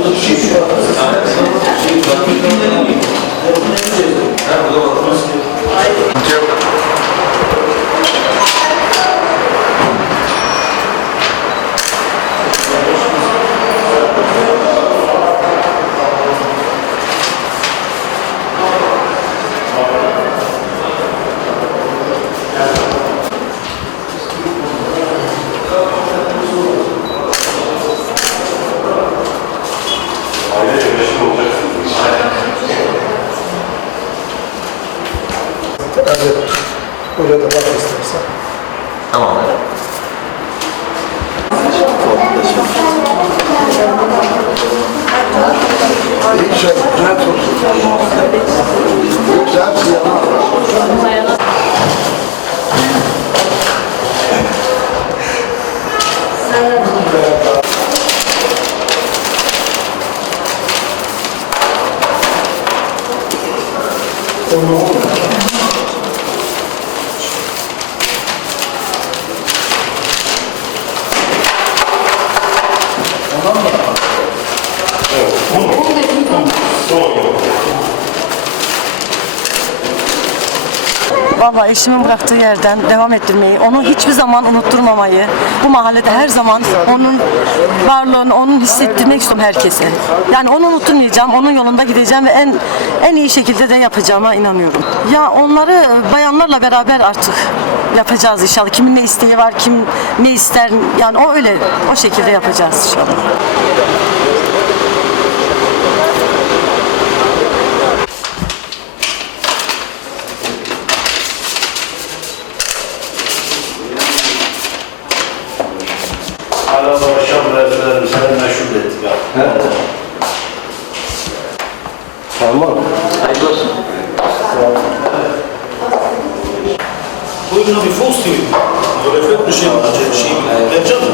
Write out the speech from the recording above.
produtiva olhando agora a distração. Tá bom, né? Thank you. 何だったんそうよ Valla eşimin bıraktığı yerden devam ettirmeyi, onu hiçbir zaman unutturmamayı, bu mahallede her zaman onun varlığını, onun hissettirmek istiyorum herkese. Yani onu unutturmayacağım, onun yolunda gideceğim ve en en iyi şekilde de yapacağıma inanıyorum. Ya onları bayanlarla beraber artık yapacağız inşallah. Kimin ne isteği var, kim ne ister, yani o öyle, o şekilde yapacağız inşallah. Reflerim seni meşhur ettik abi. Tamam. Buyurun abi Fox TV. Böyle bir şey mi? Şey mi? Ercan mı?